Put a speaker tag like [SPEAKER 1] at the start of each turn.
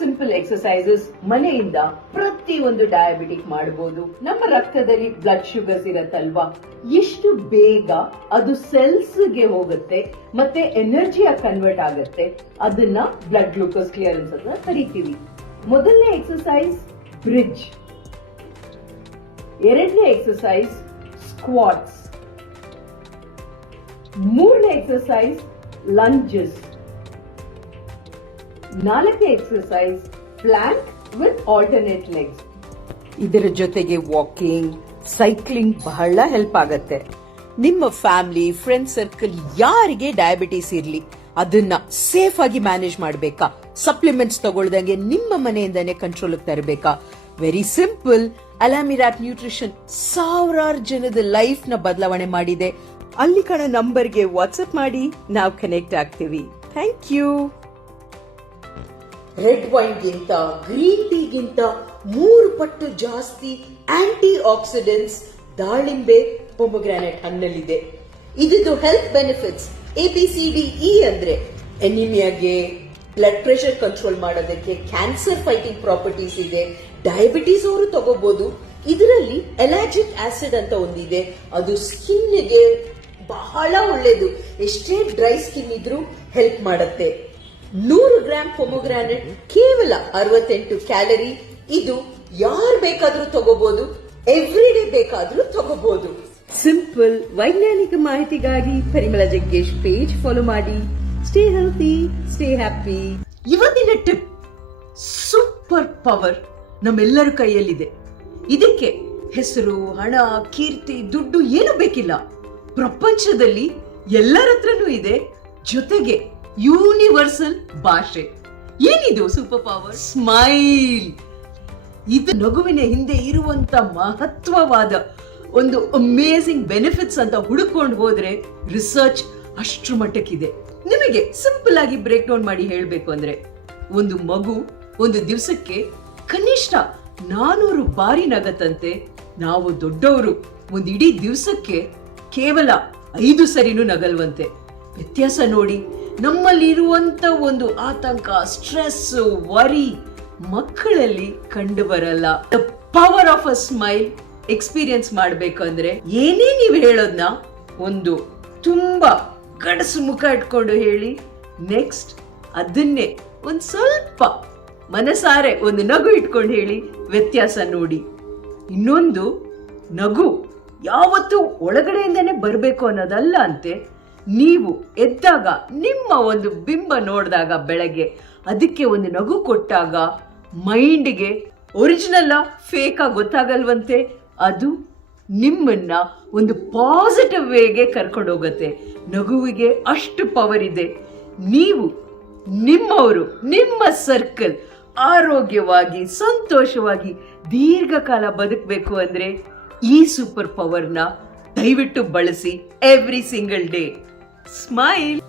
[SPEAKER 1] Simple exercises ಮನೆಯಿಂದ ಪ್ರತಿಯೊಂದು diabetic ಮಾಡಬಹುದು ನಮ್ಮ ರಕ್ತದಲ್ಲಿ ಬ್ಲಡ್ ಶುಗರ್ಸ್ ಇರತ್ತಲ್ವಾ? ಎಷ್ಟು ಬೇಗ ಅದು ಸೆಲ್ಸ್ಗೆ ಹೋಗುತ್ತೆ, ಮತ್ತೆ ಎನರ್ಜಿಯಾಗಿ ಕನ್ವರ್ಟ್ ಆಗುತ್ತೆ, ಅದನ್ನ ಬ್ಲಡ್ ಗ್ಲೂಕೋಸ್ ಕ್ಲಿಯರೆನ್ಸ್ ಅಂತ ಕರಿತೀವಿ. ಮೊದಲನೇ ಎಕ್ಸಸೈಸ್ ಬ್ರಿಡ್ಜ್ ಎರಡನೇ ಎಕ್ಸಸೈಸ್ ಸ್ಕ್ವಾಟ್ಸ್ ಮೂರನೇ ಎಕ್ಸಸೈಸ್ ಲಂಜಸ್ ನಾಲ್ಕನೇ exercise plank with alternate legs ಇದರ ಜೊತೆಗೆ ವಾಕಿಂಗ್ ಸೈಕ್ಲಿಂಗ್ ಬಹಳ ಹೆಲ್ಪ್ ಆಗತ್ತೆ.
[SPEAKER 2] ನಿಮ್ಮ ಫ್ಯಾಮಿಲಿ ಫ್ರೆಂಡ್ ಸರ್ಕಲ್ ಯಾರಿಗೆ ಡಯಾಬಿಟೀಸ್ ಇರ್ಲಿ, ಅದನ್ನ ಸೇಫ್ ಆಗಿ ಮ್ಯಾನೇಜ್ ಮಾಡಬೇಕಾ? ಸಪ್ಲಿಮೆಂಟ್ಸ್ ತಗೊಳ್ದಂಗೆ ನಿಮ್ಮ ಮನೆಯಿಂದನೇ ಕಂಟ್ರೋಲ್ ತರಬೇಕಾ? ವೆರಿ ಸಿಂಪಲ್ ಅಲಾಮಿರಾಟ್ ನ್ಯೂಟ್ರಿಷನ್ ಸಾವಿರಾರು ಜನದ ಲೈಫ್ನ ಬದಲಾವಣೆ ಮಾಡಿದೆ. ಅಲ್ಲಿ ಕಣ ನಂಬರ್ಗೆ ವಾಟ್ಸ್ಆಪ್ ಮಾಡಿ, ನಾವು ಕನೆಕ್ಟ್ ಆಗ್ತೀವಿ. ಥ್ಯಾಂಕ್ ಯು ರೆಡ್ ವೈನ್ಗಿಂತ ಗ್ರೀನ್ ಟೀಗಿಂತ ಮೂರು ಪಟ್ಟು ಜಾಸ್ತಿ ಆಂಟಿ ಆಕ್ಸಿಡೆಂಟ್ಸ್ ದಾಳಿಂಬೆ ಪೊಮೊಗ್ರಾನೆಟ್ ಹಣ್ಣಲ್ಲಿದೆ. ಇದಿದು health benefits, A B C D E ಅಂದ್ರೆ ಎನಿಮಿಯಾಗೆ ಬ್ಲಡ್ ಪ್ರೆಷರ್ ಕಂಟ್ರೋಲ್ ಮಾಡೋದಕ್ಕೆ ಕ್ಯಾನ್ಸರ್ ಫೈಟಿಂಗ್ ಪ್ರಾಪರ್ಟೀಸ್ ಇದೆ. ಡಯಾಬಿಟೀಸ್ ಅವರು ತಗೋಬಹುದು ಇದರಲ್ಲಿ ಎಲರ್ಜಿಕ್ ಆಸಿಡ್ ಅಂತ ಒಂದಿದೆ. ಅದು ಸ್ಕಿನ್ಗೆ ಬಹಳ ಒಳ್ಳೇದು. ಎಷ್ಟೇ ಡ್ರೈ ಸ್ಕಿನ್ ಇದ್ರೂ ಹೆಲ್ಪ್ ಮಾಡುತ್ತೆ. ನೂರು ಗ್ರಾಂ ಪೊಮೊಗ್ರಾನೆಟ್ ಕೇವಲ ಅರವತ್ತೆಂಟು ಕ್ಯಾಲರಿ. ಇದು ಯಾರು ಬೇಕಾದ್ರೂ ತಗೋಬಹುದು ಎವ್ರಿ ಡೇ ಬೇಕಾದ್ರೂ ತಗೋಬಹುದು
[SPEAKER 1] ಸಿಂಪಲ್ ವೈಜ್ಞಾನಿಕ ಮಾಹಿತಿಗಾಗಿ ಪರಿಮಳ ಜಗ್ಗೇಶ್ ಪೇಜ್ ಫಾಲೋ ಮಾಡಿ. ಸ್ಟೇ ಹೆಲ್ತಿ ಸ್ಟೇ ಹ್ಯಾಪಿ
[SPEAKER 2] ಇವತ್ತಿನ ಟಿಪ್ ಸೂಪರ್ ಪವರ್ ನಮ್ಮೆಲ್ಲರ ಕೈಯಲ್ಲಿದೆ. ಇದಕ್ಕೆ ಹೆಸರು ಹಣ ಕೀರ್ತಿ ದುಡ್ಡು ಏನು ಬೇಕಿಲ್ಲ. ಪ್ರಪಂಚದಲ್ಲಿ ಎಲ್ಲರ ಹತ್ರನೂ ಇದೆ. ಜೊತೆಗೆ ಯೂನಿವರ್ಸಲ್ ಭಾಷೆ. ಏನಿದು ಸೂಪರ್ ಪವರ್ ಸ್ಮೈಲ್ ಇದು ನಗುವಿನ ಹಿಂದೆ ಇರುವಂತ ಮಹತ್ವವಾದ ಒಂದು ಅಮೇಸಿಂಗ್ ಬೆನಿಫಿಟ್ಸ್ ಅಂತ ಹುಡುಕೊಂಡು ಹೋದ್ರೆ ರಿಸರ್ಚ್ ಅಷ್ಟ್ರ ಮಟ್ಟಕ್ಕಿದೆ. ನಿಮಗೆ ಸಿಂಪಲ್ ಆಗಿ ಬ್ರೇಕ್ ಡೌನ್ ಮಾಡಿ ಹೇಳಬೇಕು ಅಂದ್ರೆ, ಒಂದು ಮಗು ಒಂದು ದಿವಸಕ್ಕೆ ಕನಿಷ್ಠ ನಾನೂರು ಬಾರಿ ನಗತ್ತಂತೆ, ನಾವು ದೊಡ್ಡವರು ಒಂದು ಇಡೀ ದಿವಸಕ್ಕೆ ಕೇವಲ ಐದು ಸರಿನೂ ನಗಲ್ವಂತೆ. ವ್ಯತ್ಯಾಸ ನೋಡಿ. ನಮ್ಮಲ್ಲಿರುವಂತ ಒಂದು ಆತಂಕ ಸ್ಟ್ರೆಸ್ ವರಿ ಮಕ್ಕಳಲ್ಲಿ ಕಂಡು ಬರಲ್ಲ the power of a smile experience ಮಾಡಬೇಕಂದ್ರೆ ಏನೇ ನೀವು ಹೇಳೋದನ್ನ ಒಂದು ತುಂಬಾ ಕಡಸು ಮುಖ ಇಟ್ಕೊಂಡು ಹೇಳಿ. ನೆಕ್ಸ್ಟ್ ಅದನ್ನೇ ಒಂದು ಸ್ವಲ್ಪ ಮನಸಾರೆ ಒಂದು ನಗು ಇಟ್ಕೊಂಡು ಹೇಳಿ ವ್ಯತ್ಯಾಸ ನೋಡಿ. ಇನ್ನೊಂದು ನಗು ಯಾವತ್ತೂ ಒಳಗಡೆಯಿಂದನೇ ಬರಬೇಕು ಅನ್ನೋದಲ್ಲ ಅಂತೆ. ನೀವು ಎದ್ದಾಗ ನಿಮ್ಮ ಒಂದು ಬಿಂಬ ನೋಡಿದಾಗ ಬೆಳಗ್ಗೆ ಅದಕ್ಕೆ ಒಂದು ನಗು ಕೊಟ್ಟಾಗ ಮೈಂಡ್ಗೆ ಒರಿಜಿನಲ್ಲ ಫೇಕ್ ಗೊತ್ತಾಗಲ್ವಂತೆ? ಅದು ನಿಮ್ಮನ್ನ ಒಂದು ಪಾಸಿಟಿವ್ ವೇಗೆ ಕರ್ಕೊಂಡು ಹೋಗುತ್ತೆ. ನಗುವಿಗೆ ಅಷ್ಟು ಪವರ್ ಇದೆ. ನೀವು, ನಿಮ್ಮವರು, ನಿಮ್ಮ ಸರ್ಕಲ್ ಆರೋಗ್ಯವಾಗಿ, ಸಂತೋಷವಾಗಿ ದೀರ್ಘಕಾಲ ಬದುಕಬೇಕು ಅಂದರೆ ಈ ಸೂಪರ್ ಪವರ್ನ ದಯವಿಟ್ಟು ಬಳಸಿ ಎವ್ರಿ ಸಿಂಗಲ್ ಡೇ ಸ್ಮೈಲ್